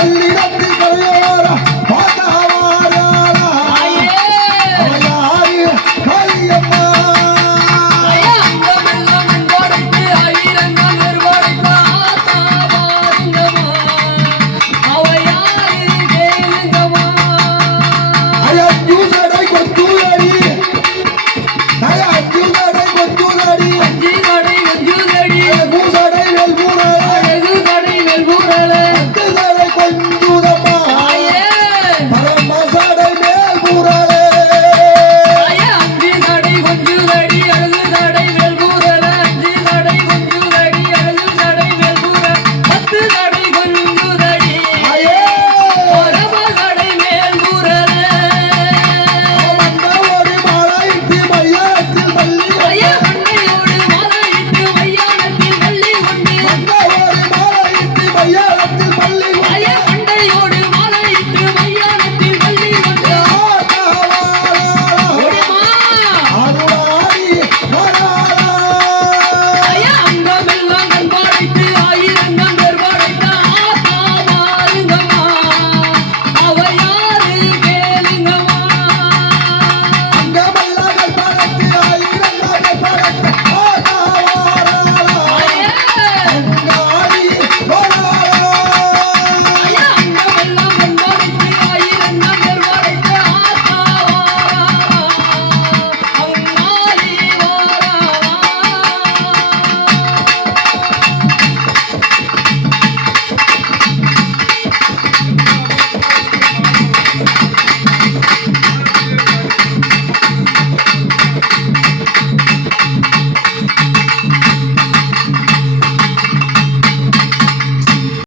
சொல்லிட